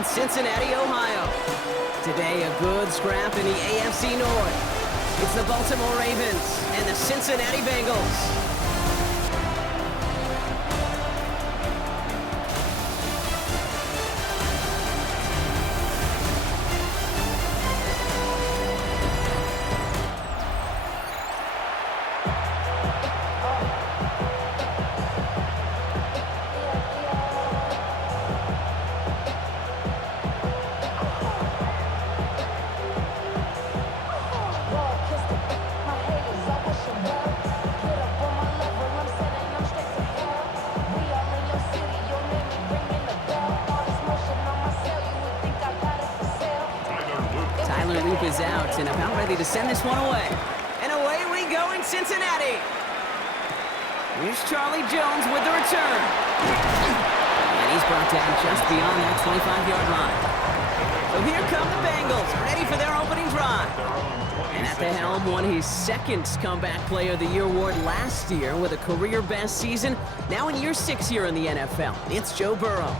in Cincinnati, Ohio. Today, a good scrap in the AFC North. It's the Baltimore Ravens and the Cincinnati Bengals. Is out and about ready to send this one away. And away we go in Cincinnati. Here's Charlie Jones with the return. And he's brought down just beyond that 25-yard line. So here come the Bengals, ready for their opening drive. And at the helm, won his second Comeback Player of the Year award last year with a career-best season. Now in year 6 here in the NFL, it's Joe Burrow.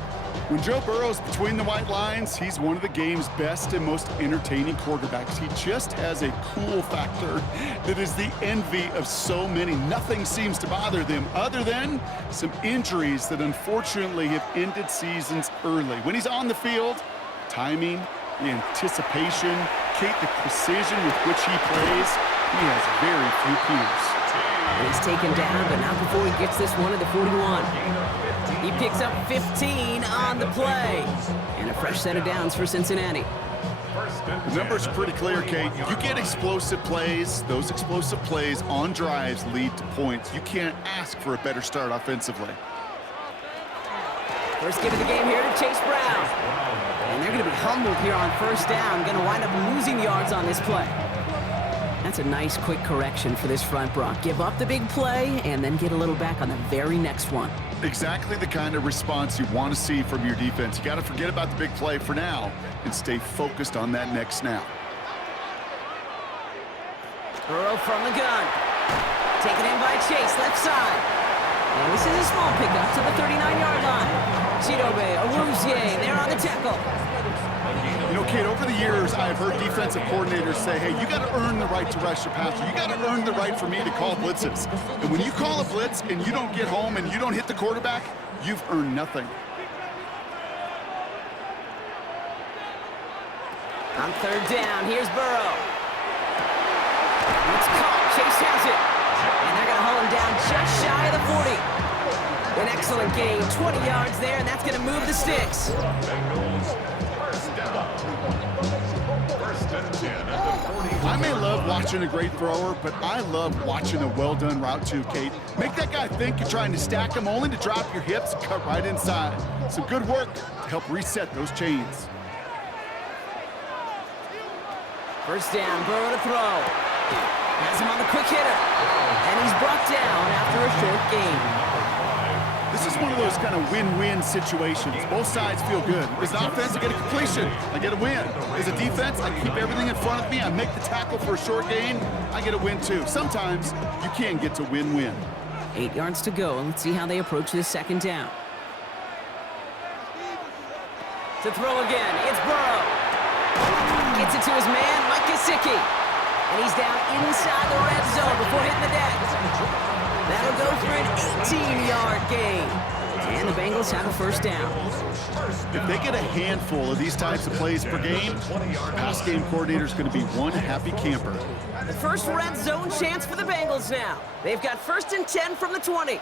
When Joe Burrow's between the white lines, he's one of the game's best and most entertaining quarterbacks. He just has a cool factor that is the envy of so many. Nothing seems to bother them other than some injuries that unfortunately have ended seasons early. When he's on the field, timing, the anticipation, Kate, the precision with which he plays, he has very few peers. And he's taken down, but not before he gets this one at the 41. He picks up 15 on the play. And a fresh set of downs for Cincinnati. The numbers are pretty clear, Kate. You get explosive plays. Those explosive plays on drives lead to points. You can't ask for a better start offensively. First give of the game here to Chase Brown. And they're going to be humbled here on first down. Going to wind up losing yards on this play. That's a nice quick correction for this front, Brock. Give up the big play and then get a little back on the very next one. Exactly the kind of response you want to see from your defense. You got to forget about the big play for now and stay focused on that next snap. Burrow from the gun. Taken in by Chase, left side. And this is a small pickup to the 39-yard line. Chidobe, Awuzie, they're on the tackle. You know, Kate, over the years, I've heard defensive coordinators say, hey, you got to earn the right to rush your passer. You got to earn the right for me to call blitzes. And when you call a blitz and you don't get home and you don't hit the quarterback, you've earned nothing. On third down, here's Burrow. It's caught. Chase has it. And they're going to hold him down just shy of the 40. An excellent gain, 20 yards there, and that's going to move the sticks. I may love watching a great thrower, but I love watching a well-done route too, Kate. Make that guy think you're trying to stack him only to drop your hips and cut right inside. Some good work to help reset those chains. First down, Burrow to throw. Has him on the quick hitter. And he's brought down after a short gain. This is one of those kind of win-win situations. Both sides feel good. As an offense, I get a completion. I get a win. As a defense, I keep everything in front of me. I make the tackle for a short gain. I get a win, too. Sometimes you can get to win-win. 8 yards to go. Let's see how they approach this second down. To throw again, it's Burrow. Gets it to his man, Mike Gesicki. And he's down inside the red zone before hitting the deck. That'll go for an 18-yard gain. And the Bengals have a first down. If they get a handful of these types of plays per game, the pass game coordinator is going to be one happy camper. The first red zone chance for the Bengals now. They've got 1st and 10 from the 20.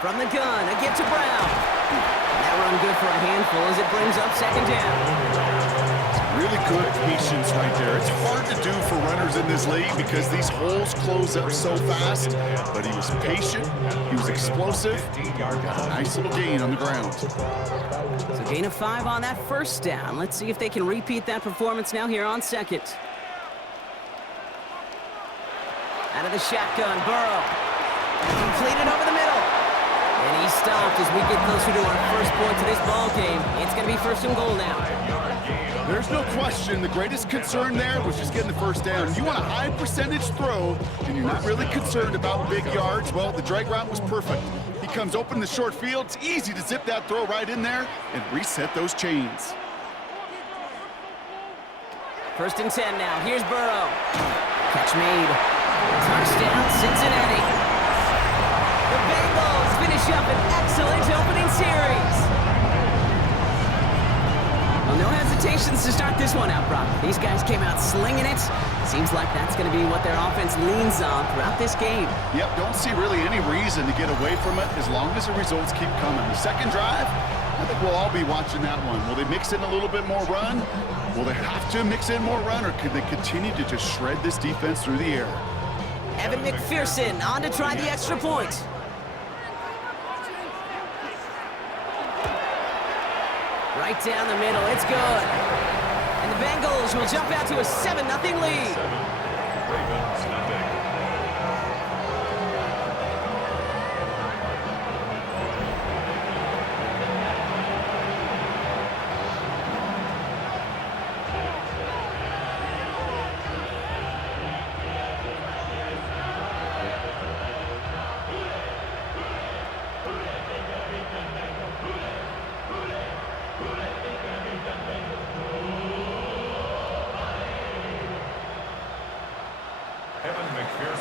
From the gun, a get to Brown. That run good for a handful as it brings up second down. Really good patience right there. It's hard to do for runners in this league because these holes close up so fast, but he was patient, he was explosive, got a nice little gain on the ground. So gain of 5 on that first down. Let's see if they can repeat that performance now here on second. Out of the shotgun, Burrow. Completed over the middle. And he's stopped as we get closer to our first point to this ball game. It's going to be 1st and goal now. There's no question the greatest concern there was just getting the first down. You want a high percentage throw, and you're not really concerned about big yards. Well, the drag route was perfect. He comes open in the short field. It's easy to zip that throw right in there and reset those chains. 1st and 10 now. Here's Burrow. Catch made. Touchdown, Cincinnati. The Bengals finish up an excellent opening series. Well, no hesitations to start this one out, Brock. These guys came out slinging it. Seems like that's going to be what their offense leans on throughout this game. Yep, don't see really any reason to get away from it as long as the results keep coming. The second drive, I think we'll all be watching that one. Will they mix in a little bit more run? Will they have to mix in more run, or could they continue to just shred this defense through the air? Evan McPherson on to try the extra point. Right down the middle, it's good. And the Bengals will jump out to a 7-0 lead. Ravens, nothing.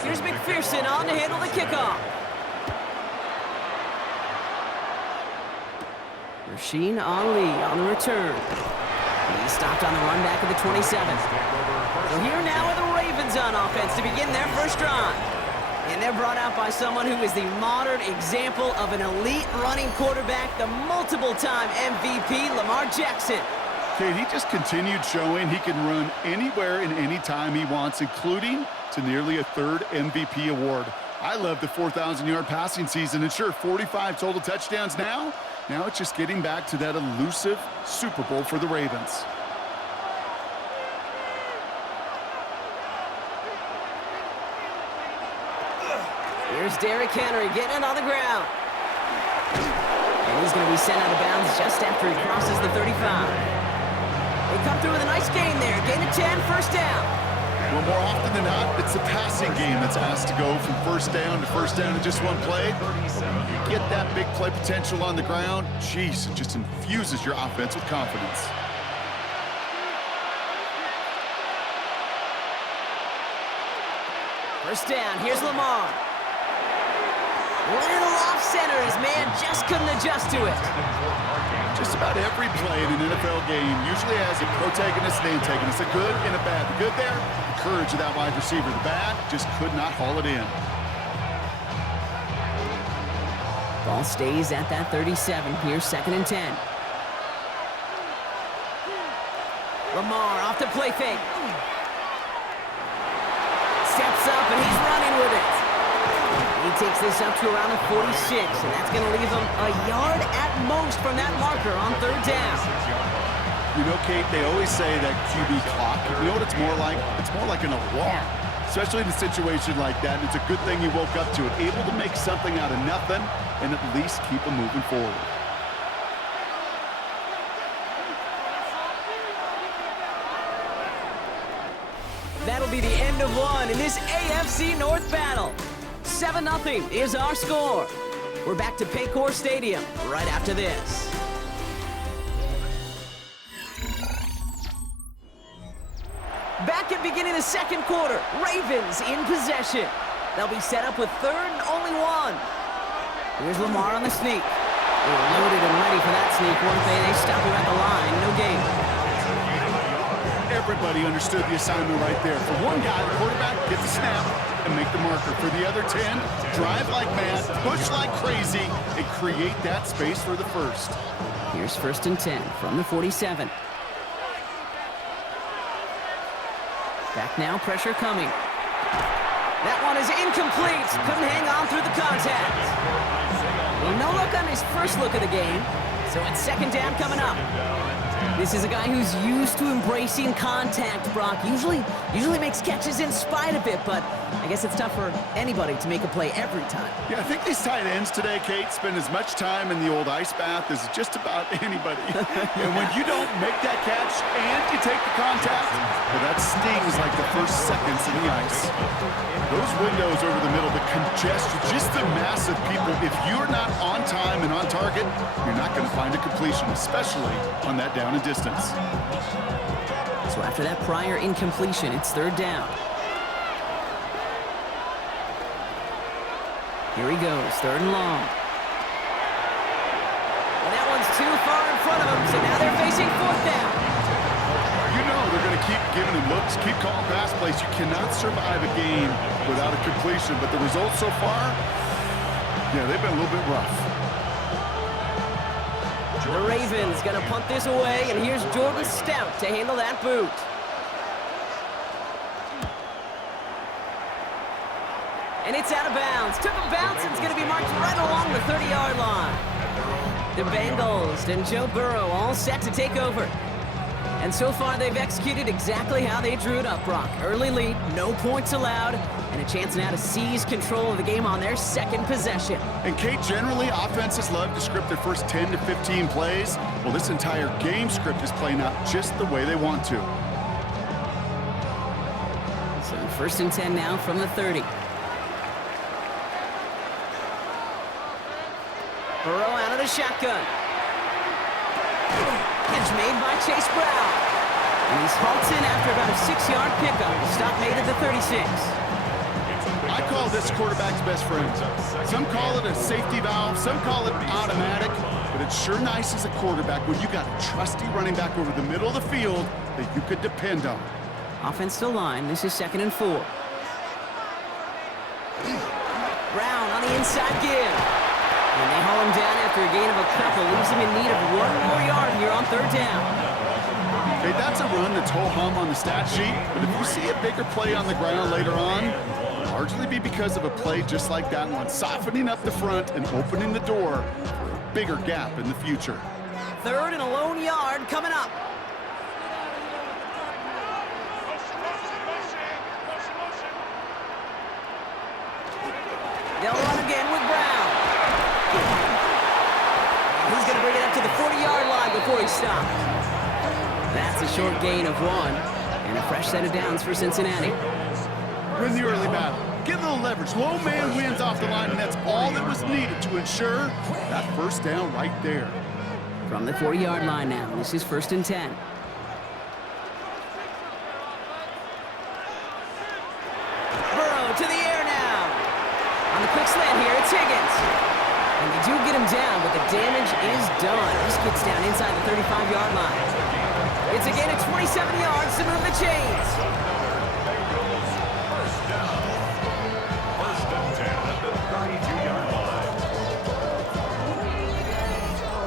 Here's McPherson on to handle the kickoff. Rasheed Ali on the return. He stopped on the run back at the 27. So here now are the Ravens on offense to begin their first drive. And they're brought out by someone who is the modern example of an elite running quarterback, the multiple-time MVP, Lamar Jackson. Kate, he just continued showing he can run anywhere and anytime he wants, including to nearly a 3rd MVP award. I love the 4,000-yard passing season, and sure, 45 total touchdowns now. Now it's just getting back to that elusive Super Bowl for the Ravens. Here's Derrick Henry getting it on the ground. And he's going to be sent out of bounds just after he crosses the 35. They come through with a nice gain there. Gain of 10, first down. Well, more often than not, it's the passing game that's asked to go from first down in just one play. You get that big play potential on the ground, geez, it just infuses your offense with confidence. First down, here's Lamar. Little off center, his man just couldn't adjust to it. Just about every play in an NFL game usually has a protagonist and antagonist, a good and a bad. The good there, the courage of that wide receiver. The bad, just could not haul it in. Ball stays at that 37. Here's 2nd and 10. Lamar off the play fake. Steps up and he's running with it. He takes this up to around the 46, and that's going to leave him a yard at most from that marker on 3rd down. You know, Kate, they always say that QB clock. You know what it's more like? It's more like an alarm, especially in a situation like that. And it's a good thing you woke up to it, able to make something out of nothing and at least keep them moving forward. That'll be the end of one in this AFC North battle. 7-0 is our score. We're back to Paycor Stadium right after this. Back at beginning of 2nd quarter, Ravens in possession. They'll be set up with 3rd and only 1. Here's Lamar on the sneak. They were loaded and ready for that sneak, weren't they? They stop him at the line, no gain. Everybody understood the assignment right there. For one guy, the quarterback, get the snap and make the marker. For the other 10, drive like mad, push like crazy, and create that space for the first. Here's 1st and 10 from the 47. Back now, pressure coming. That one is incomplete. Couldn't hang on through the contact. Well, no look on his first look of the game. So it's second down coming up. This is a guy who's used to embracing contact, Brock. Usually makes catches in spite of it, but I guess it's tough for anybody to make a play every time. Yeah, I think these tight ends today, Kate, spend as much time in the old ice bath as just about anybody. And when you don't make that catch and you take the contact, well, that stings like the first seconds in the ice. Those windows over the middle, the congestion, just the mass of people, if you're not on time and on target, you're not going to find a completion, especially on that down and distance. So after that prior incompletion, it's third down. Here he goes, third and long. And that one's too far in front of him, so now they're facing fourth down. You know they're going to keep giving him looks, keep calling pass plays. You cannot survive a game without a completion, but the results so far, yeah, they've been a little bit rough. The Ravens going to punt this away, and here's Jordan Stout to handle that boot. And it's out of bounds. Took a bounce, and it's going to be marked right along the 30-yard line. The Bengals and Joe Burrow all set to take over. And so far, they've executed exactly how they drew it up, Brock. Early lead, no points allowed, and a chance now to seize control of the game on their second possession. And Kate, generally, offenses love to script their first 10 to 15 plays. Well, this entire game script is playing out just the way they want to. So first and 10 now from the 30. Burrow out of the shotgun. Catch made by Chase Brown. And he's halts in after about a 6-yard pickup. Stop made at the 36. I call this quarterback's best friend. Some call it a safety valve, some call it automatic, but it's sure nice as a quarterback when you got a trusty running back over the middle of the field that you could depend on. Offense to line. This is 2nd and 4. Brown on the inside give. And they haul him down after a gain of a couple, leaves him in need of 1 more yard here on third down. Hey, that's a run that's ho-hum on the stat sheet, but if you see a bigger play on the ground later on, it'll largely be because of a play just like that one, softening up the front and opening the door for a bigger gap in the future. Third and a lone yard coming up. They'll run again with Brown. He's going to bring it up to the 40-yard line before he stops. That's a short gain of 1, and a fresh set of downs for Cincinnati. Win the early battle. Get a little leverage. Low man wins off the line, and that's all that was needed to ensure that first down right there. From the 40-yard line now, this is 1st and 10. Burrow to the air now. On the quick slant here, it's Higgins. And they do get him down, but the damage is done. This gets down inside the 35-yard line. It's a gain of 27 yards to move the chains. First and 10 at the 32-yard line.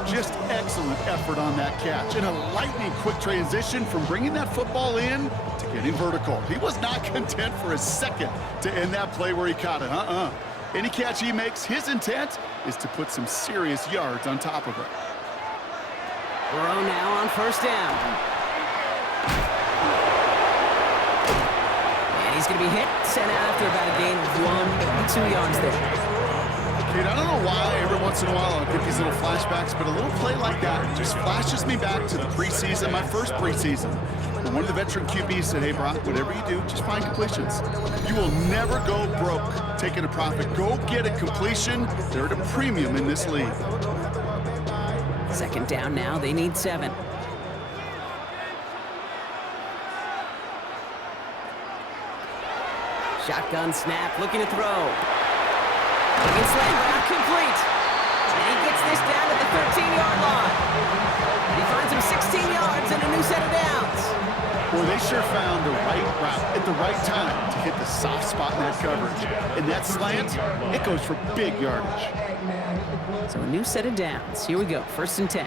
Just excellent effort on that catch. And a lightning quick transition from bringing that football in to getting vertical. He was not content for a second to end that play where he caught it. Any catch he makes, his intent is to put some serious yards on top of it. Burrow now on first down. And he's going to be hit, sent out after about a gain of 1 2 yards there. Kate, I don't know why every once in a while I'll get these little flashbacks, but a little play like that just flashes me back to the preseason, my first preseason. When one of the veteran QBs said, hey, Brock, whatever you do, just find completions. You will never go broke taking a profit. Go get a completion. They're at a premium in this league. Second down now, they need 7. Shotgun snap, looking to throw. Looking slant, not complete. And he gets this down at the 13-yard line. He finds him 16 yards and a new set of downs. Boy, they sure found the right route at the right time to hit the soft spot in that coverage. And that slant, it goes for big yardage. So a new set of downs. Here we go, 1st and 10.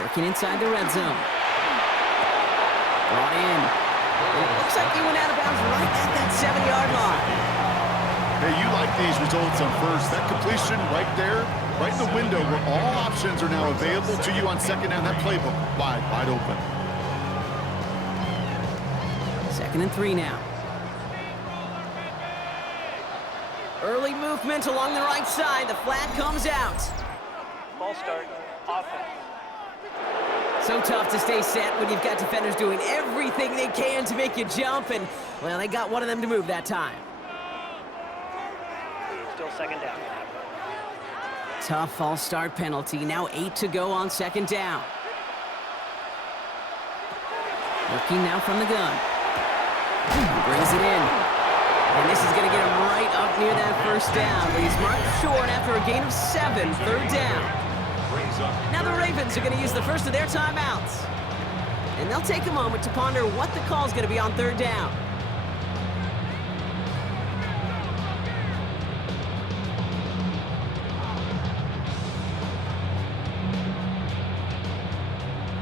Working inside the red zone. Brought in. It looks like he went out of bounds right at that 7-yard line. Hey, you like these results on first. That completion right there, right in the window where all options are now available to you on second down. That playbook wide open. 2nd and 3 now. Early movement along the right side. The flag comes out. Ball start, offense. So tough to stay set when you've got defenders doing everything they can to make you jump, and, well, they got one of them to move that time. Still 2nd down. Tough false start penalty. Now 8 to go on 2nd down. Working now from the gun. Brings it in. And this is going to get him right up near that 1st down, but he's marked short after a gain of 7, 3rd down. Now the Ravens are going to use the first of their timeouts. And they'll take a moment to ponder what the call is going to be on 3rd down.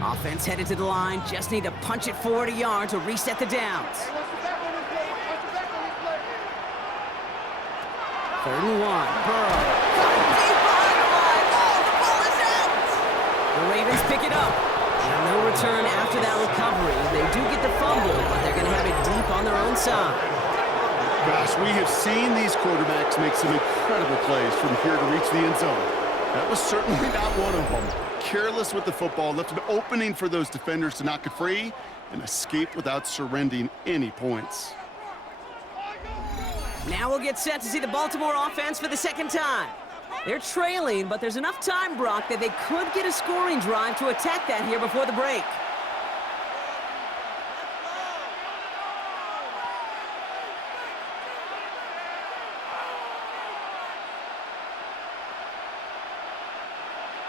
Offense headed to the line. Just need to punch it forward a yard to reset the downs. 3rd and 1. Burrow. Deep behind the line. Oh, the ball is out. The Ravens pick it up. And no return after that recovery. They do get the fumble, but they're going to have it deep on their own side. Gosh, we have seen these quarterbacks make some incredible plays from here to reach the end zone. That was certainly not one of them. Careless with the football, left an opening for those defenders to knock it free and escape without surrendering any points. Now we'll get set to see the Baltimore offense for the 2nd time. They're trailing, but there's enough time, Brock, that they could get a scoring drive to attack that here before the break.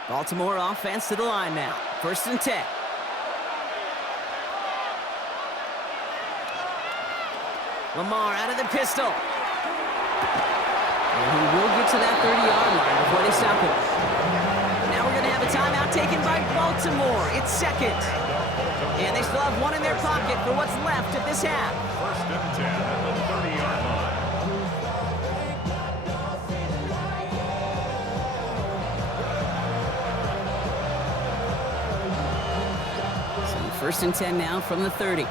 Baltimore offense to the line now. 1st and 10. Lamar out of the pistol. And he will get to that 30-yard line before they stop him. Now we're going to have a timeout taken by Baltimore. It's 2nd. And they still have one in their pocket for what's left of this half. 1st and 10 at the 30-yard line. So 1st and 10 now from the 30.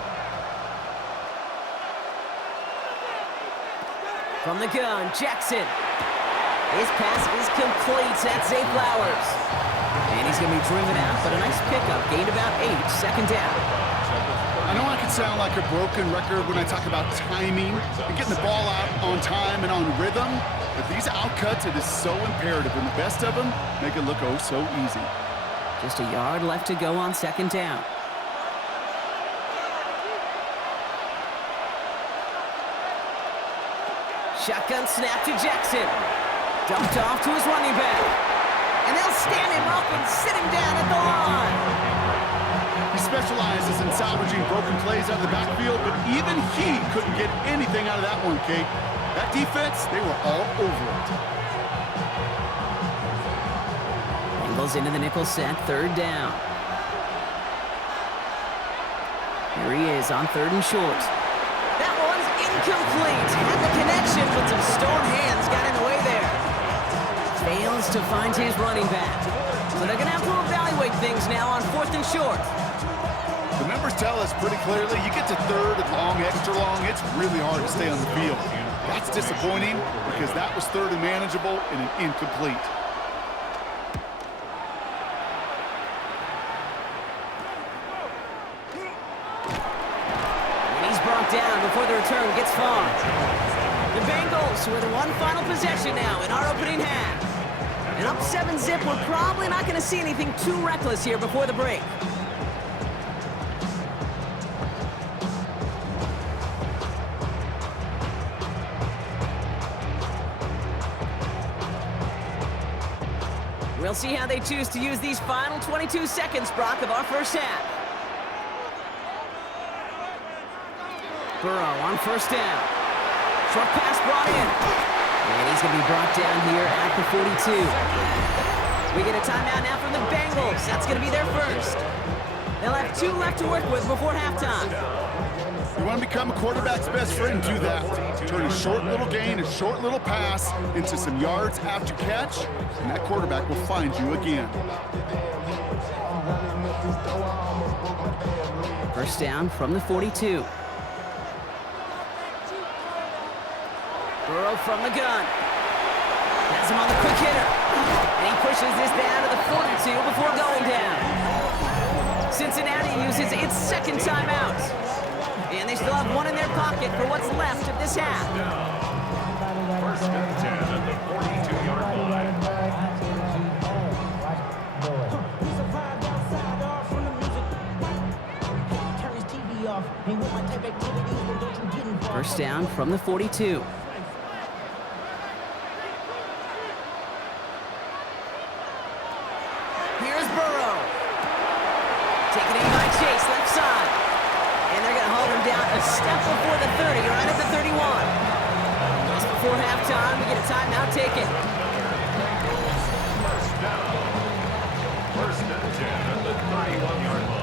From the gun, Jackson. His pass is complete. That's Zay Flowers. And he's going to be driven out, but a nice pickup. Gained about 8, 2nd down. I know I can sound like a broken record when I talk about timing and getting the ball out on time and on rhythm, but these outcuts, it is so imperative, and the best of them make it look oh so easy. Just a yard left to go on 2nd down. Shotgun snap to Jackson. Dumped off to his running back. And they'll stand him up and sit him down at the line. He specializes in salvaging broken plays out of the backfield, but even he couldn't get anything out of that one, Kate. That defense, they were all over it. Bengals into the nickel set, 3rd down. Here he is on 3rd and short. That one's incomplete. Had the connection, but some stone hands got in the way there. Fails to find his running back. So they're going to have to evaluate things now on 4th and short. The numbers tell us pretty clearly, you get to 3rd and long, extra long, it's really hard to stay on the field. That's disappointing because that was 3rd and manageable and an incomplete. Down before the return gets far. The Bengals with one final possession now in our opening half. And up 7-zip, we're probably not going to see anything too reckless here before the break. We'll see how they choose to use these final 22 seconds, Brock, of our first half. Burrow on 1st down. Short pass brought in. And he's going to be brought down here at the 42. We get a timeout now from the Bengals. That's going to be their first. They'll have 2 left to work with before halftime. You want to become a quarterback's best friend, do that. Turn a short little gain, a short little pass into some yards after catch, and that quarterback will find you again. First down from the 42. Burrow from the gun. Has him on the quick hitter. And he pushes this down to the 42 before going down. Cincinnati uses its second timeout. And they still have one in their pocket for what's left of this half. First and 10 at the 42-yard line. First down from the 42. Here's Burrow. Taken in by Chase, left side. And they're going to hold him down a step before the 30, right at the 31. Just before halftime, we get a timeout taken. First down. First and 10 at the 31-yard line.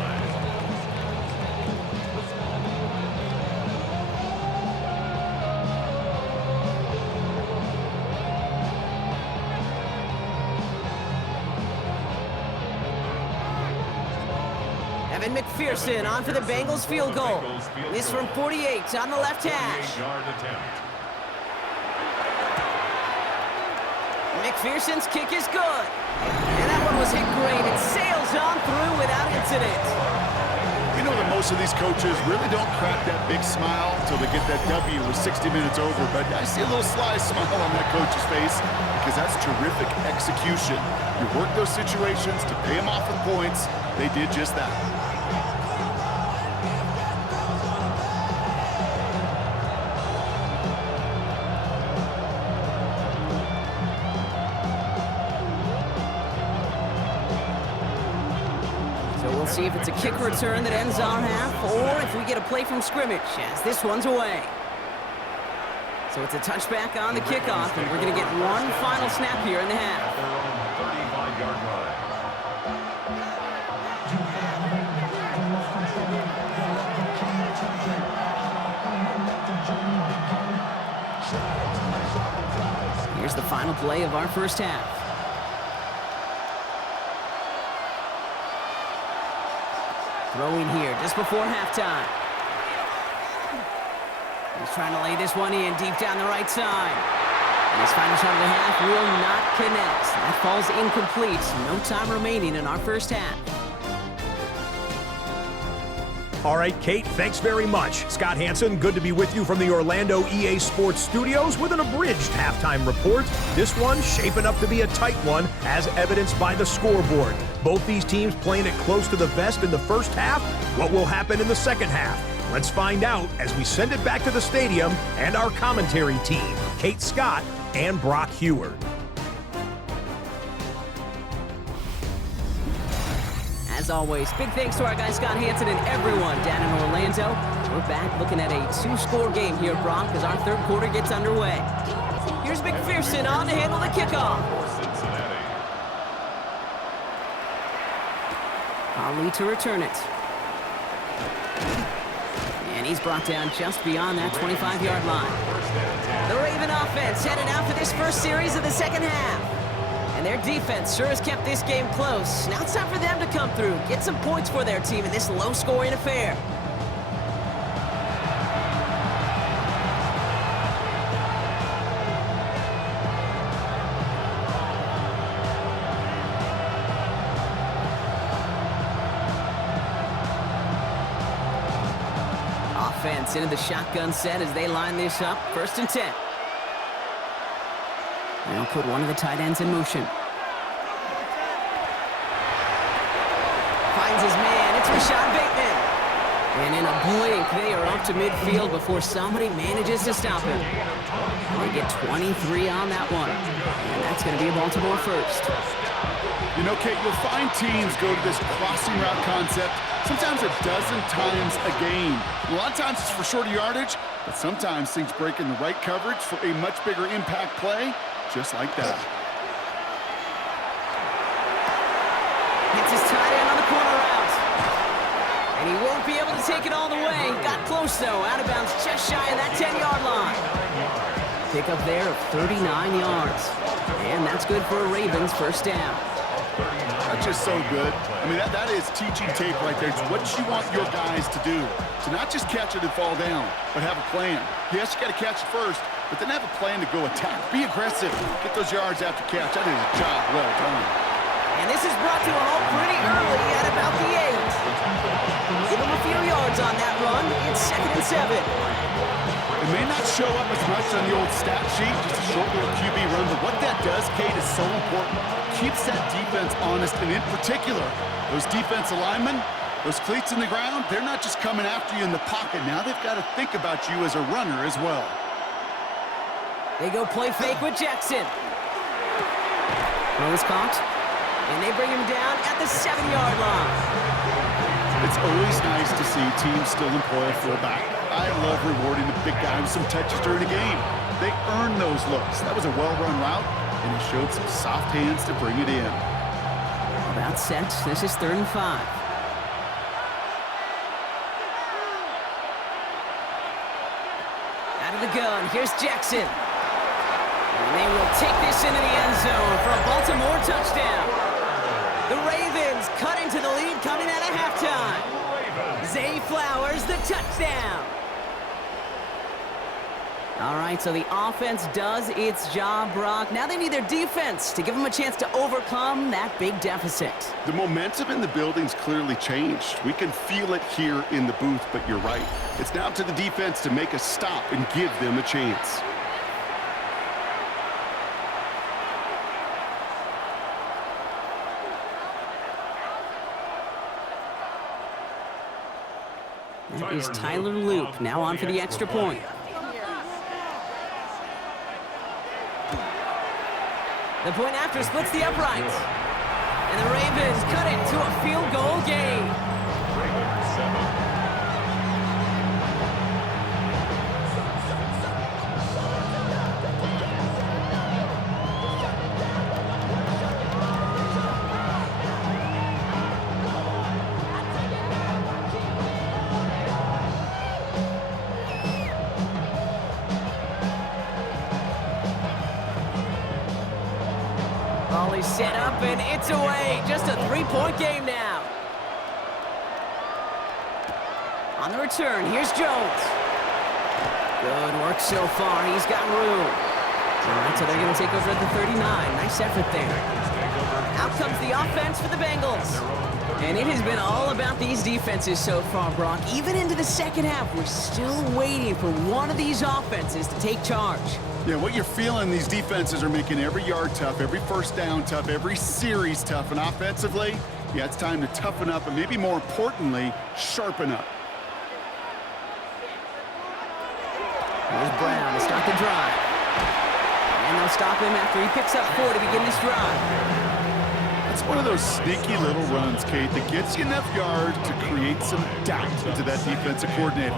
Evan McPherson on for the Bengals field goal. This from 48 on the left hash. 48-yard attempt. McPherson's kick is good. And that one was hit great. It sails on through without incident. You know that most of these coaches really don't crack that big smile until they get that W with 60 minutes over, but I see a little sly smile on that coach's face because that's terrific execution. You work those situations to pay them off with points. They did just that. See if it's a kick return that ends our half, or if we get a play from scrimmage, as this one's away. So it's a touchback on the kickoff, and we're going to get one final snap here in the half. Their own 35-yard line. Here's the final play of our first half. Throwing here just before halftime. He's trying to lay this one in deep down the right side. And his final shot of the half will not connect. That falls incomplete. No time remaining in our first half. All right, Kate, thanks very much. Scott Hansen, good to be with you from the Orlando EA Sports Studios with an abridged halftime report. This one shaping up to be a tight one, as evidenced by the scoreboard. Both these teams playing it close to the vest in the first half. What will happen in the second half? Let's find out as we send it back to the stadium and our commentary team, Kate Scott and Brock Heward. As always, big thanks to our guy Scott Hansen and everyone down in Orlando. We're back looking at a two-score game here, Brock, as our third quarter gets underway. Here's McPherson on to handle the kickoff. Cincinnati. Ali to return it. And he's brought down just beyond that 25-yard line. The Raven offense headed out for this first series of the second half. And their defense sure has kept this game close. Now it's time for them to come through, get some points for their team in this low-scoring affair. Offense into the shotgun set as they line this up. First and 10. They'll put one of the tight ends in motion. Finds his man. It's Rashad Bateman. And in a blink, they are up to midfield before somebody manages to stop him. They get 23 on that one. And that's going to be a Baltimore first. You know, Kate, you'll find teams go to this crossing route concept sometimes a dozen times a game. A lot of times it's for shorter yardage, but sometimes things break in the right coverage for a much bigger impact play. Just like that. Hits his tight end on the corner route. And he won't be able to take it all the way. Got close, though. Out of bounds just shy of that 10-yard line. Pick up there of 39 yards. And that's good for a Ravens first down. That's just so good. I mean, that is teaching tape right there. It's what you want your guys to do. To not just catch it and fall down, but have a plan. Yes, you got to catch it first, but then have a plan to go attack. Be aggressive. Get those yards after catch. That is a job well done. And this is brought to a halt pretty early at about the 8. Give him a few yards on that run. It's 2nd and 7. It may not show up as much on the old stat sheet, just a short little QB run, but what that does, Kate, is so important. Keeps that defense honest, and in particular, those defensive linemen, those cleats in the ground, they're not just coming after you in the pocket. Now they've got to think about you as a runner as well. They go play fake with Jackson. Throw is caught, and they bring him down at the 7-yard line. It's always nice to see teams still employ a fullback. I love rewarding the big guy with some touches during a game. They earn those looks. That was a well-run route, and he showed some soft hands to bring it in. About set. This is 3rd and 5. Out of the gun. Here's Jackson. And they will take this into the end zone for a Baltimore touchdown. The Ravens cut into the lead coming out of halftime. Zay Flowers, the touchdown. All right, so the offense does its job, Brock. Now they need their defense to give them a chance to overcome that big deficit. The momentum in the building's clearly changed. We can feel it here in the booth, but you're right. It's now up to the defense to make a stop and give them a chance. That is Tyler Luke, now on for the extra point. The point after splits the uprights. And the Ravens cut it to a field goal game. Ball is set up and it's away. Just a 3-point game now. On the return, here's Jones. Good work so far. He's got room. All right, so they're going to take over at the 39. Nice effort there. Out comes the offense for the Bengals. And it has been all about these defenses so far, Brock. Even into the second half, we're still waiting for one of these offenses to take charge. Yeah, what you're feeling, these defenses are making every yard tough, every first down tough, every series tough. And offensively, yeah, it's time to toughen up and maybe more importantly, sharpen up. Here's Brown to start the drive. And they'll stop him after he picks up 4 to begin this drive. It's one of those sneaky little runs, Kate, that gets you enough yards to create some doubt into that defensive coordinator.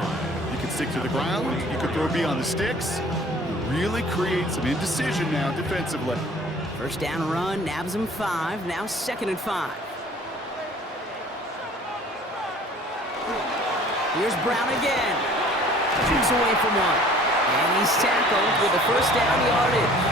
You can stick to the ground, you can throw beyond the sticks, really create some indecision now defensively. First down run, nabs him 5, now 2nd and 5. Here's Brown again. Shoots away from 1. And he's tackled with the first down yardage.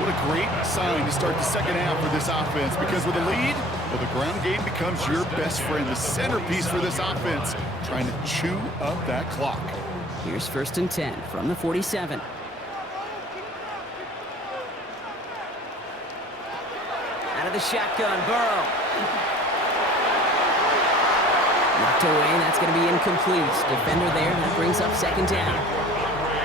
What a great sign to start the second half for this offense, because with a lead, well, the ground game becomes your best friend, the centerpiece for this offense, trying to chew up that clock. Here's 1st and 10 from the 47. Out of the shotgun, Burrow. Knocked away, that's going to be incomplete. Defender there, that brings up 2nd down.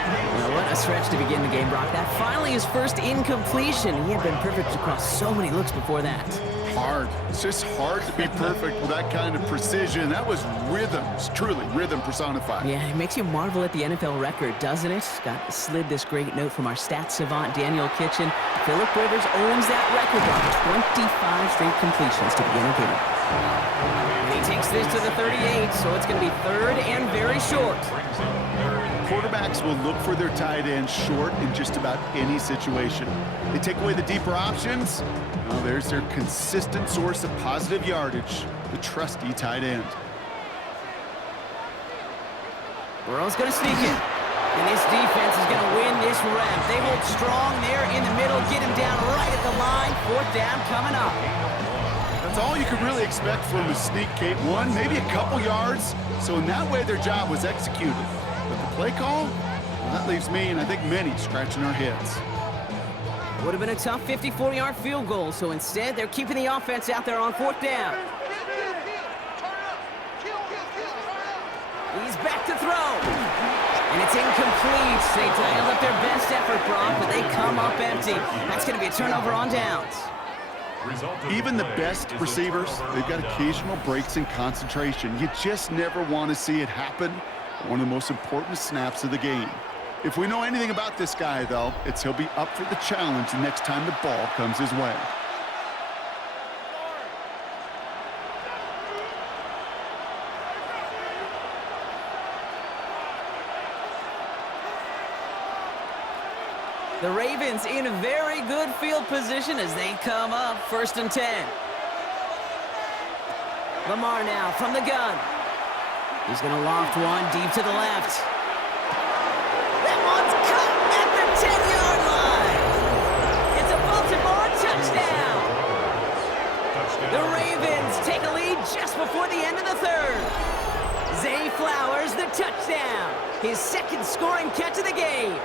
Well, what a stretch to begin the game, Brock. That finally his first incompletion. He had been perfect across so many looks before that. Hard. It's just hard to be perfect with that kind of precision. That was rhythm. It's truly rhythm personified. Yeah, it makes you marvel at the NFL record, doesn't it? Got slid this great note from our stats savant, Daniel Kitchen. Phillip Rivers owns that record, Brock. 25 straight completions to begin the game. And he takes this to the 38, so it's going to be 3rd and very short. Quarterbacks will look for their tight end short in just about any situation. They take away the deeper options. Well, there's their consistent source of positive yardage, the trusty tight end. Burrow's going to sneak it. And this defense is going to win this rep. They hold strong there in the middle, get him down right at the line. 4th down coming up. That's all you could really expect from a sneak, Kate. One, maybe a couple yards. So in that way, their job was executed. But the play call, well, that leaves me and I think many scratching our heads. Would have been a tough 54-yard field goal, so instead they're keeping the offense out there on 4th down. He's back to throw. And it's incomplete. They dialed up their best effort, Brock, but they come up empty. That's going to be a turnover on downs. Even the best receivers, they've got occasional breaks in concentration. You just never want to see it happen. One of the most important snaps of the game. If we know anything about this guy, though, it's he'll be up for the challenge the next time the ball comes his way. The Ravens in a very good field position as they come up 1st and 10. Lamar now from the gun. He's going to loft one deep to the left. That one's cut at the 10-yard line. It's a Baltimore touchdown. The Ravens take a lead just before the end of the 3rd. Zay Flowers the touchdown. His 2nd scoring catch of the game.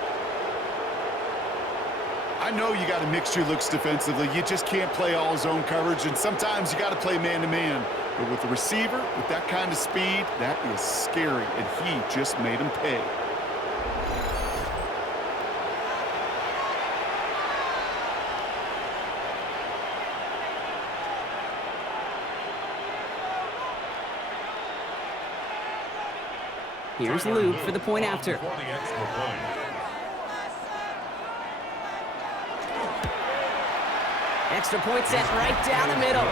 I know you got to mix your looks defensively. You just can't play all zone coverage, and sometimes you got to play man-to-man. But with the receiver, with that kind of speed, that is scary, and he just made him pay. Here's Luke for the point after. Extra point set right down the middle.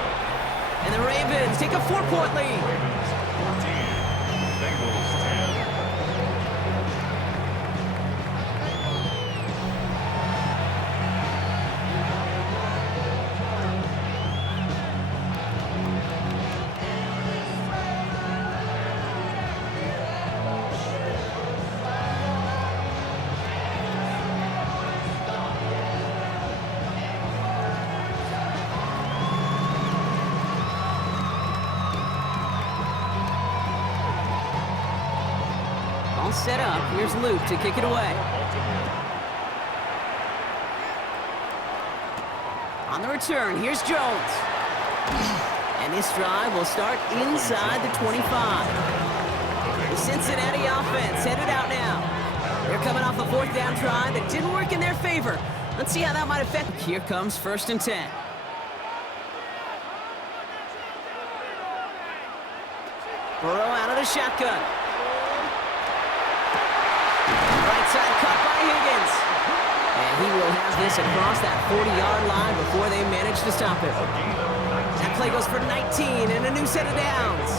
And the Ravens take a 4-point lead. Ravens 14, Bengals 10. All set up. Here's Luke to kick it away. On the return, here's Jones. And this drive will start inside the 25. The Cincinnati offense headed out now. They're coming off a 4th down try that didn't work in their favor. Let's see how that might affect. Here comes 1st and 10. Burrow out of the shotgun. Right side cut by Higgins. And he will have this across that 40-yard line before they manage to stop him. That play goes for 19 and a new set of downs.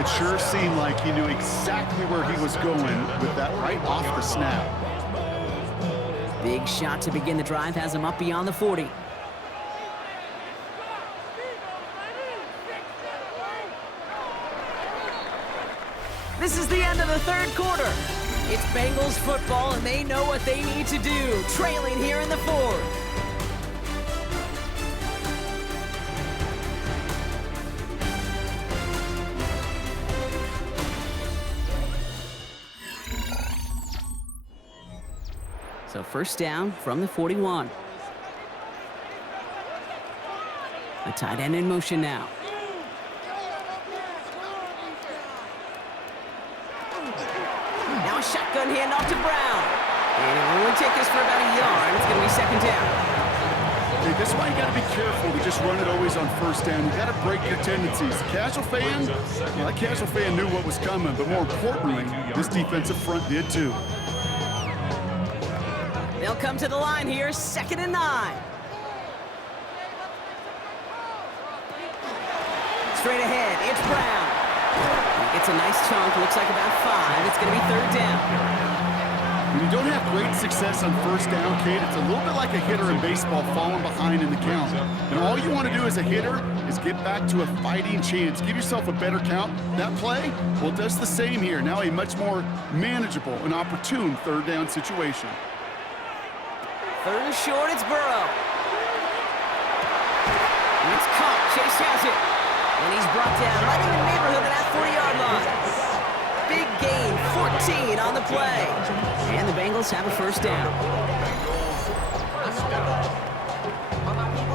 It sure seemed like he knew exactly where he was going with that right off the snap. Big shot to begin the drive has him up beyond the 40. This is the end of the 3rd quarter. It's Bengals football, and they know what they need to do, trailing here in the 4th. So 1st down from the 41. A tight end in motion now. Now a shotgun handoff to Brown. And it will only take us for about a yard. It's going to be 2nd down. Hey, this is why you got to be careful to just run it always on 1st down. You got to break your tendencies. The casual fan, well, that casual fan knew what was coming, but more importantly, this defensive front did too. They'll come to the line here, 2nd and 9. Straight ahead, it's Brown. He gets a nice chunk, looks like about 5. It's going to be 3rd down. When you don't have great success on first down, Kate, it's a little bit like a hitter in baseball falling behind in the count. And all you want to do as a hitter is get back to a fighting chance. Give yourself a better count. That play, well, it does the same here. Now a much more manageable and opportune third down situation. Third and short, it's Burrow. It's caught. Chase has it. And he's brought down right in the neighborhood of that 40-yard line. Big gain, 14 on the play. And the Bengals have a first down.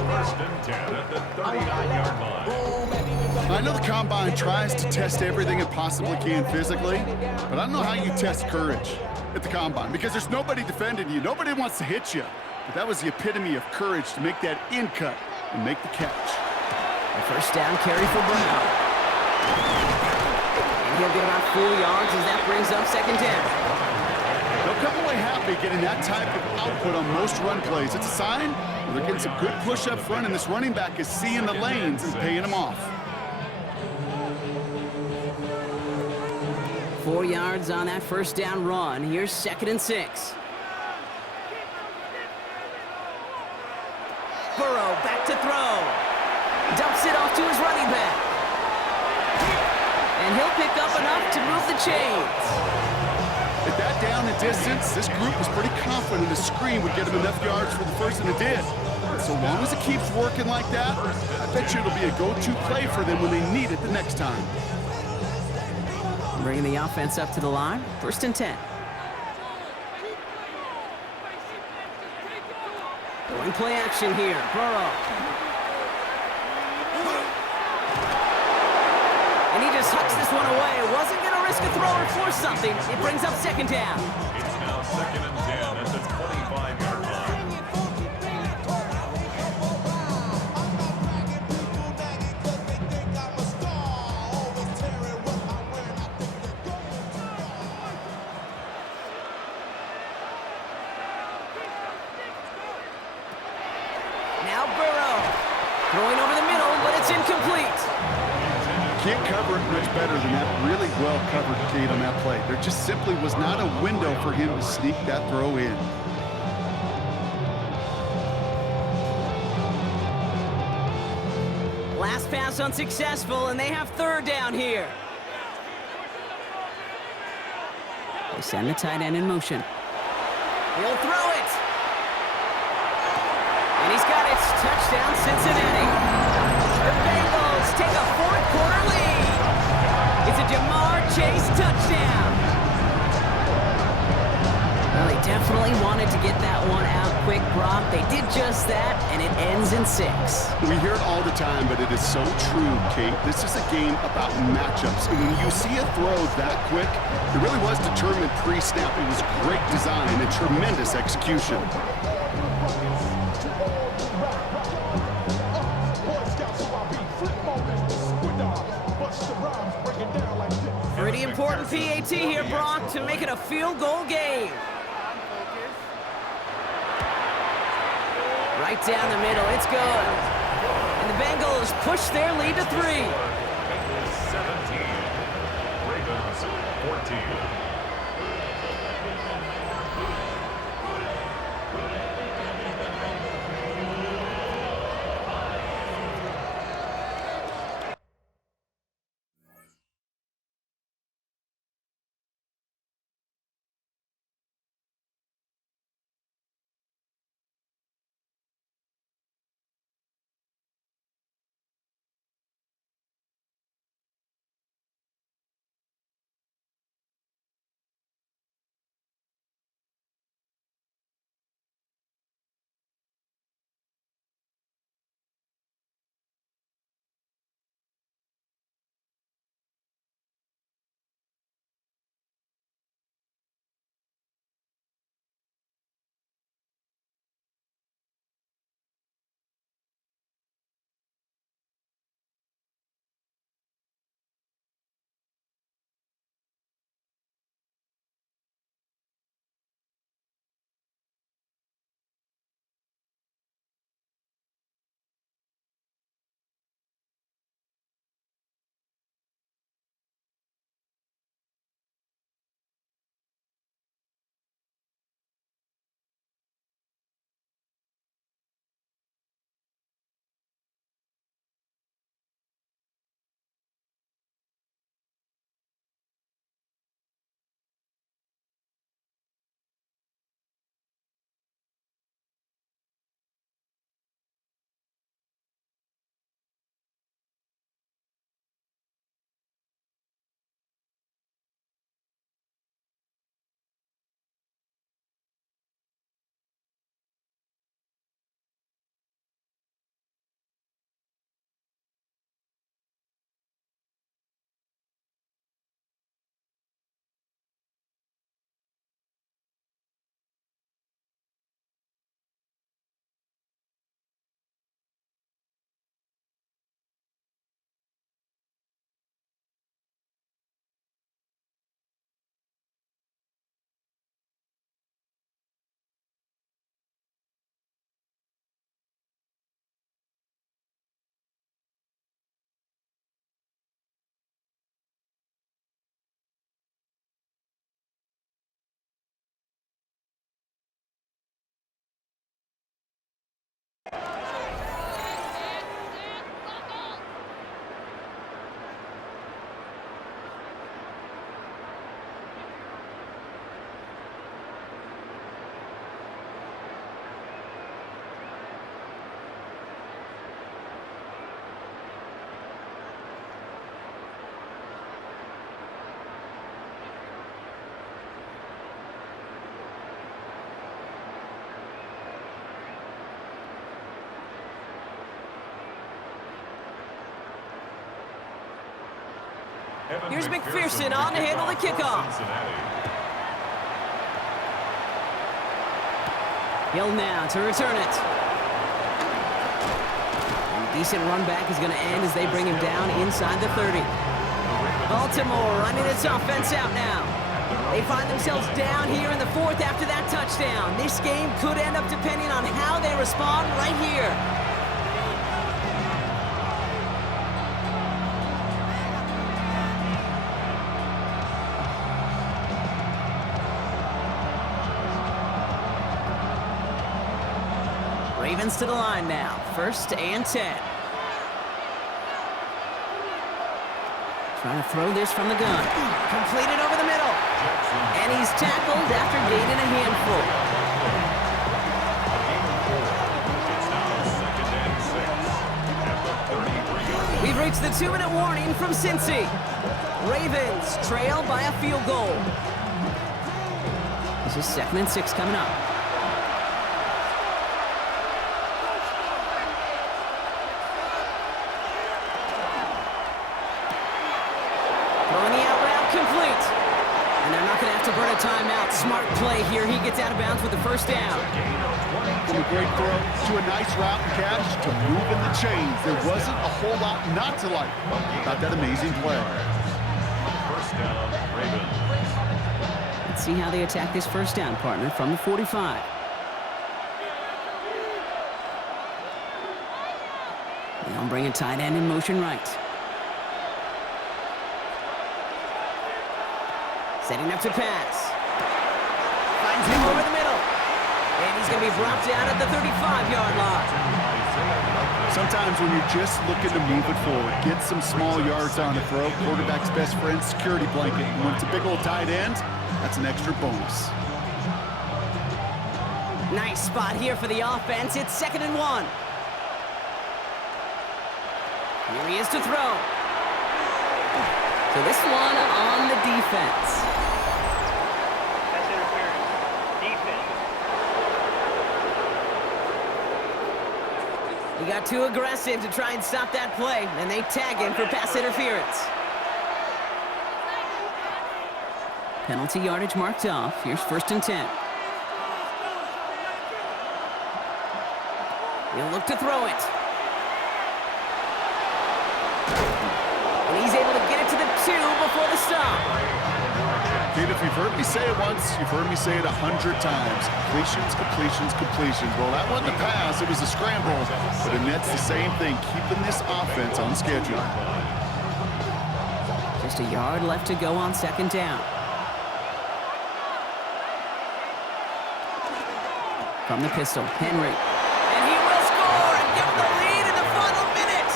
First and 10 at the 39-yard line. I know the Combine tries to test everything it possibly can physically, but I don't know how you test courage at the Combine because there's nobody defending you. Nobody wants to hit you. But that was the epitome of courage to make that in cut and make the catch. A first down carry for Brown. And he'll get about 4 yards as that brings up second down. They'll come away happy getting that type of output on most run plays. It's a sign they're getting some good push up front, and this running back is seeing the lanes and paying them off. 4 yards on that first down run. Here's second and 6. Burrow back to throw. Dumps it off to his running back. And he'll pick up enough to move the chains. At that down and distance, this group was pretty confident the screen would get him enough yards for the first, and it did. And so long as it keeps working like that, I bet you it'll be a go-to play for them when they need it the next time. Bringing the offense up to the line. First and 10. Going play action here. Burrow. And he just hucks this one away. Wasn't going to risk a throw or force something. It brings up second down. It's now second and 10 at the 25-yard line. Now Burrow. Throwing over the middle, but it's incomplete. Can't cover it much better than that. Really well covered, Kate, on that play. There just simply was not a window for him to sneak that throw in. Last pass unsuccessful, and they have third down here. They send the tight end in motion. He'll throw it. And he's got it. Touchdown, Cincinnati. The Bengals take a fourth-quarter lead. It's a Jamar Chase touchdown. Well, they definitely wanted to get that one out quick, Brock. They did just that, and it ends in 6. We hear it all the time, but it is so true, Kate. This is a game about matchups. And when you see a throw that quick, it really was determined pre-snap. It was great design and tremendous execution. Pretty important PAT here, Brock, to make it a field goal game. Right down the middle, it's good. And the Bengals push their lead to 3. Bengals 17, Ravens 14. Here's McPherson on to handle the kickoff. Hill now to return it. A decent run back is going to end as they bring him down inside the 30. Baltimore running its offense out now. They find themselves down here in the fourth after that touchdown. This game could end up depending on how they respond right here. Ravens to the line now. 1st and 10. Trying to throw this from the gun. Completed over the middle. And he's tackled after gaining a handful. We've reached the 2-minute warning from Cincy. Ravens trail by a field goal. This is 2nd and 6 coming up. Burn a timeout. Smart play here. He gets out of bounds with the 1st down. From a great throw to a nice route and catch to moving the chains. There wasn't a whole lot not to like about that amazing play. 1st down, Ravens. Let's see how they attack this 1st down, partner, from the 45. They'll bring a tight end in motion right. Setting up to pass. Finds him over the middle. And he's going to be brought down at the 35-yard line. Sometimes when you're just looking to move it forward, get some small yards on the throw, quarterback's best friend, security blanket. And when it's a big old tight end, that's an extra bonus. Nice spot here for the offense. It's 2nd and 1. Here he is to throw. So this one on the defense. That's interference. Defense. He got too aggressive to try and stop that play, and they tag him for pass interference. Penalty yardage marked off. Here's 1st and 10. He'll look to throw it. And he's able to get it to the 2 before the stop. Dude, if you've heard me say it once, you've heard me say it 100 times. Completions, completions, completions. Well, that wasn't a pass, it was a scramble. But Annette's the same thing, keeping this offense on schedule. Just a yard left to go on 2nd down. From the pistol, Henry. And he will score and give them the lead in the final minute.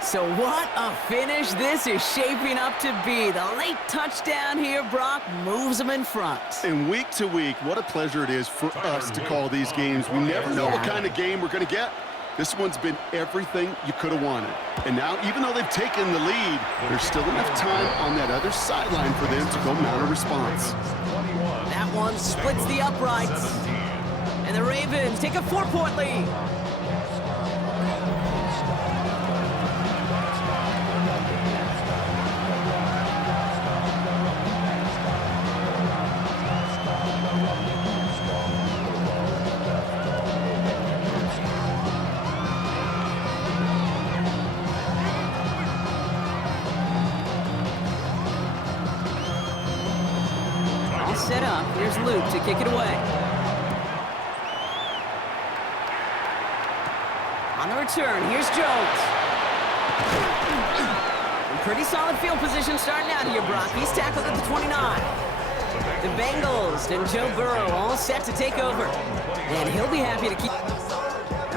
So what a finish this is shaping up to be. The late touchdown here, Brock, moves them in front. And week to week, what a pleasure it is for us to call these games. We never know what kind of game we're going to get. This one's been everything you could have wanted. And now, even though they've taken the lead, there's still enough time on that other sideline for them to go mount a response. That one splits the uprights. And the Ravens take a 4-point lead. Set up. Here's Luke to kick it away. On the return, here's Jones. Pretty solid field position starting out here, Brock. He's tackled at the 29. The Bengals and Joe Burrow all set to take over. And he'll be happy to keep...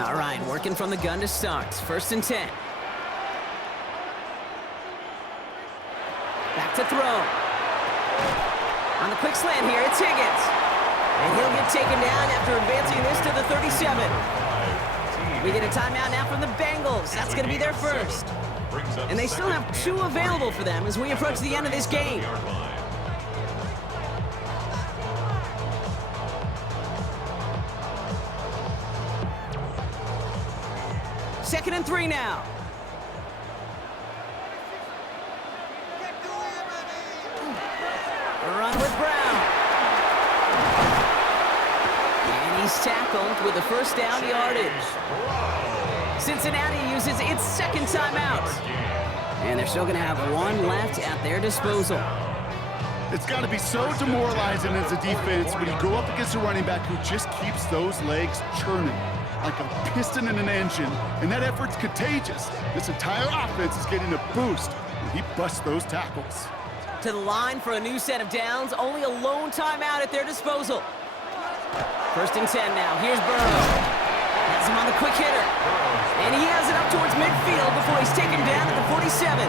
All right, working from the gun to start. 1st and 10. Back to throw. On the quick slant here, it's Higgins. And he'll get taken down after advancing this to the 37. We get a timeout now from the Bengals. That's going to be their first. Brings up And they still have 2 available for them as we approach the end of this game. Yard line. Second and 3 now. A run with Brown. And he's tackled with the first down yardage. Cincinnati uses its second timeout. And they're still going to have 1 left at their disposal. It's got to be so demoralizing as a defense when you go up against a running back who just keeps those legs churning like a piston in an engine, and that effort's contagious. This entire offense is getting a boost when he busts those tackles. To the line for a new set of downs, only a lone timeout at their disposal. First and 10 now. Here's Burrow. Has him on the quick hitter. And he has it up towards midfield before he's taken down at the 47.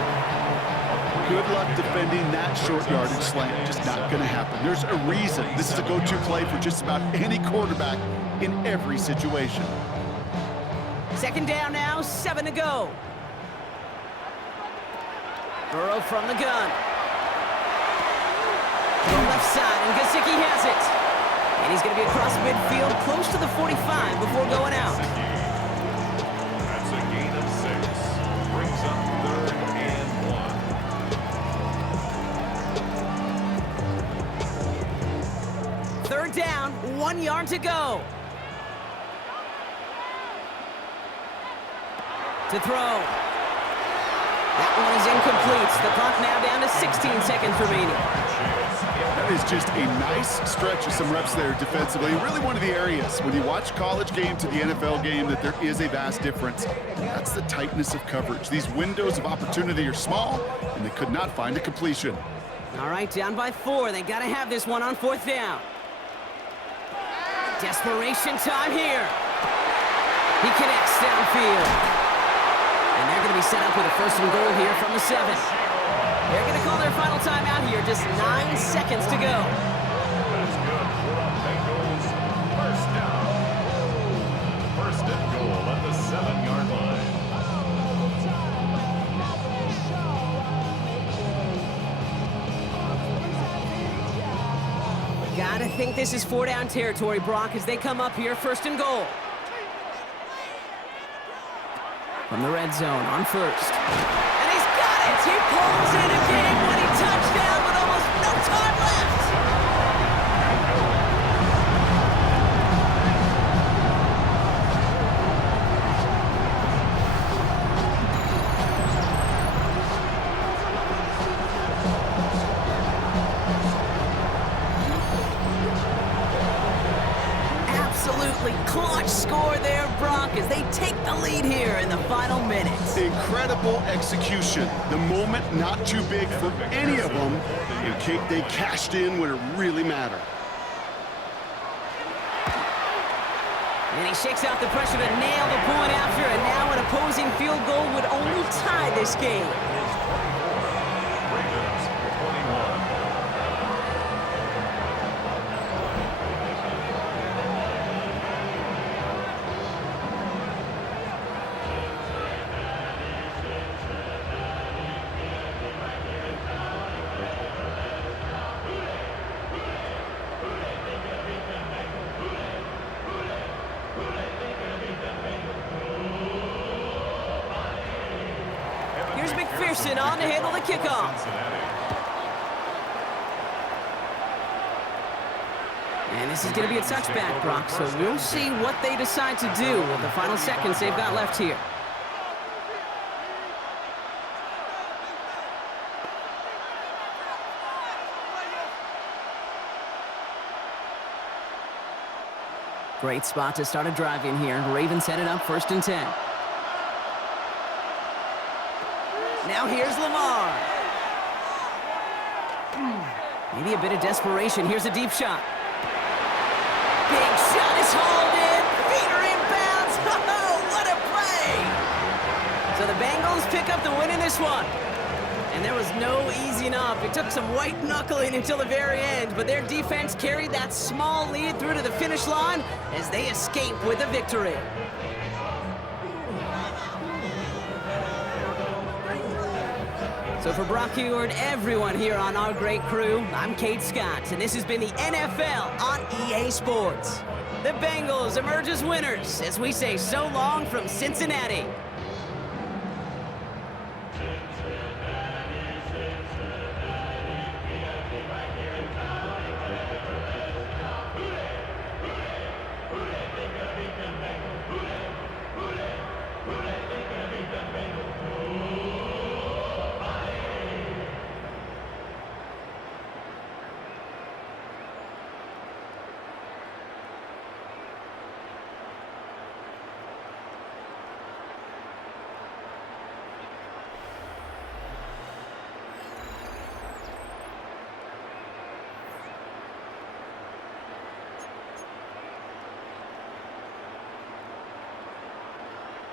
Good luck defending that short yardage slant. Just not going to happen. There's a reason this is a go-to play for just about any quarterback in every situation. Second down now, 7 to go. Burrow from the gun. To the left side, and Gesicki has it. And he's going to be across midfield, close to the 45 before going out. That's a gain of 6. Brings up 3rd and 1. Third down, 1 yard to go. To throw. That one is incomplete. The clock now down to 16 seconds remaining. That is just a nice stretch of some reps there defensively. Really one of the areas when you watch college game to the NFL game that there is a vast difference. And that's the tightness of coverage. These windows of opportunity are small, and they could not find a completion. All right, down by 4. They got to have this one on 4th down. Desperation time here. He connects downfield. And they're going to be set up with a 1st and goal here from the 7. They're going to call their final timeout here. Just 9 seconds to go. That's good for the Bengals. First down. 1st and goal at the 7-yard line. Gotta think this is 4-down territory, Brock, as they come up here. 1st and goal. From the red zone on 1st. And he's got it! He pulls in a game-winning touchdown with almost no time left! Absolutely clutch score there, Brock, as they take the lead here in the final minutes. Incredible execution. The moment not too big for any of them. And they cashed in when it really mattered. And he shakes out the pressure to nail the point after, and now an opposing field goal would only tie this game. Ravens 21. Here's McPherson on to handle the kickoff. Cincinnati. And this is going to be a touchback, Brock, so we'll see what they decide to do with the final seconds they've got left here. Great spot to start a drive in here. Ravens headed up 1st and 10. Now here's Lamar. Maybe a bit of desperation. Here's a deep shot. Big shot is hauled in. Feet are inbounds. Oh, what a play. So the Bengals pick up the win in this one. And there was no easing up. It took some white knuckling until the very end, but their defense carried that small lead through to the finish line as they escape with a victory. So for Brock Heward, everyone here on our great crew, I'm Kate Scott, and this has been the NFL on EA Sports. The Bengals emerge as winners as we say so long from Cincinnati.